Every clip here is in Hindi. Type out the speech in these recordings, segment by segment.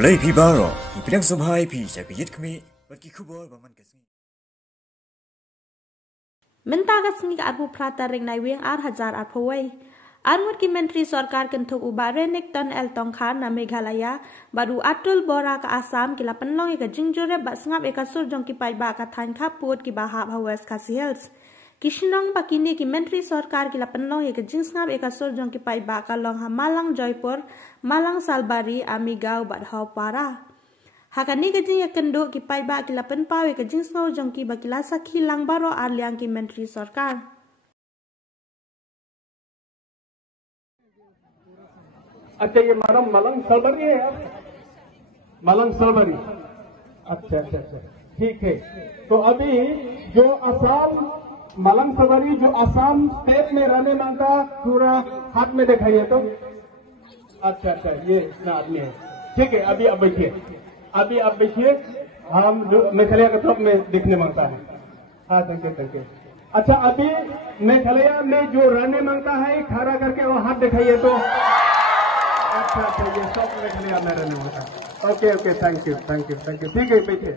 Play Pibaro, he played so high pitch, I could me, but he could ball, but man can Mentagasni Abu Prata ring Naiwing Hazar Apaway. Anwar Menteri Sarkar kentuk ubare Nekton El Tongkhan na Meghalaya, baru Atul Bora ka Assam kila penlong eka jingjore bat sngap eka surjong ki paiba ka than kaput ki bahab West Khasi Hills. Kishnong bakini ki Menteri Sarkar kila penlong eka jingsngap eka surjong ki paiba ka long ha Malang Joypur, Malang Salbari Amigau bat Haupara. Hakani ka jing kenduk ki paiba kila penpau eka jingsngau jong ki bakila sakhi lang baro arliang ki Menteri Sarkar. अच्छा ये मैडम मलंग सलबरी है यार, मलंग सलबरी। अच्छा अच्छा अच्छा ठीक है। तो अभी जो असम मलंग सलबरी जो असम स्टेट में रहने मांगता पूरा हाथ में दिखाइए तो। अच्छा अच्छा ये इतना आदमी है, ठीक है। अभी अब बैठिए, अभी आप बैठिए, हम जो मेघालय का तरफ में देखने मांगता है। हाँ थैंक यू थैंक यू। अच्छा अभी मेघालय में जो रहने मांगता है खड़ा करके वो हाथ दिखाइए तो। अच्छा अच्छा ये सब मेघालय में रहने वाला। Okay okay thank you thank you thank you. ठीक है बैठिए।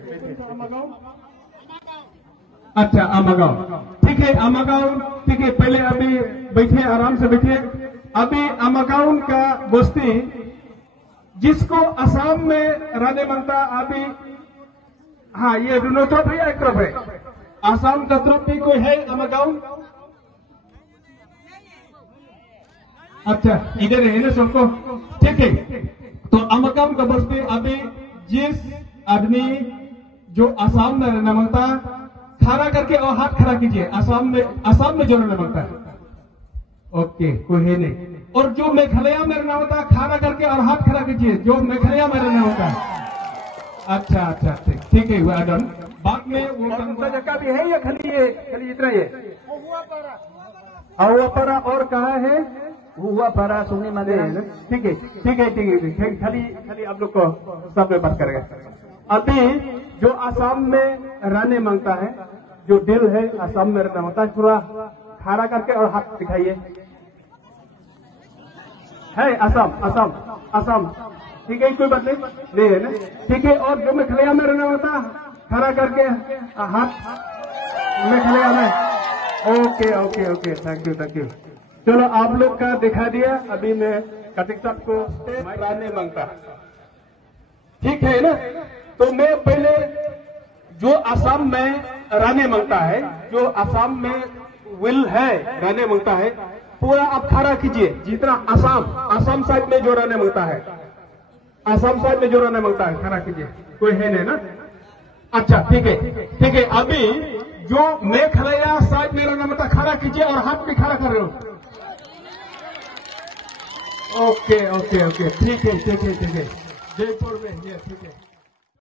अच्छा आमागांव, ठीक है आमागांव, ठीक है। पहले अभी बैठिए, आराम से बैठिए। अभी आमागांव का बस्ती जिसको असम में रहने मांगता अभी, हाँ ये दोनों तरफ है, एक तरफ है असम का तरफ भी कोई है आमागांव? अच्छा इधर है ना सबको, ठीक है। तो आमागांव का बस्ती अभी जिस आदमी जो असम में रहना मांगता खड़ा करके और हाथ खड़ा कीजिए। असम में जो रहना मांगता है, ओके कोई है नहीं। और जो मेघालय में रहना होता है खड़ा करके और हाथ खड़ा कीजिए, जो मेघालय में रहना होता है। अच्छा अच्छा ठीक है वो आदम बाद में वो जगह भी है या खाली इतना ही है? हुआ पारा और कहाँ है? हुआ पारा सुनी मंदिर, ठीक है ठीक है ठीक है। खाली आप लोग को सब में बात करेगा। अभी जो असम में रहने मांगता है, जो दिल है असम में रहना होता है, पूरा खड़ा करके और हाथ दिखाइए। है असम असम असम, ठीक है कोई बात नहीं है ना, ठीक है। और जो मेघालय में रहना होता खड़ा करके हाथ मेघालय में। Okay okay okay thank you. चलो आप लोग का दिखा दिया। अभी मैं कार्तिक साहब को रहने मांगता, ठीक है ना। तो मैं पहले जो असम में रहने मांगता है, जो असम में विल है रहने मांगता है, पूरा आप खड़ा कीजिए। जितना असम साइड में जो रहने मांगता है, असम साइड में जो रहने मांगता है खड़ा कीजिए। कोई है नहीं ना? अच्छा ठीक है। अभी जो मेघालय साइड में रहना मांगता खड़ा कीजिए और हाथ भी खड़ा कर रहे हो। ओके ठीक है जयपुर में, ठीक है।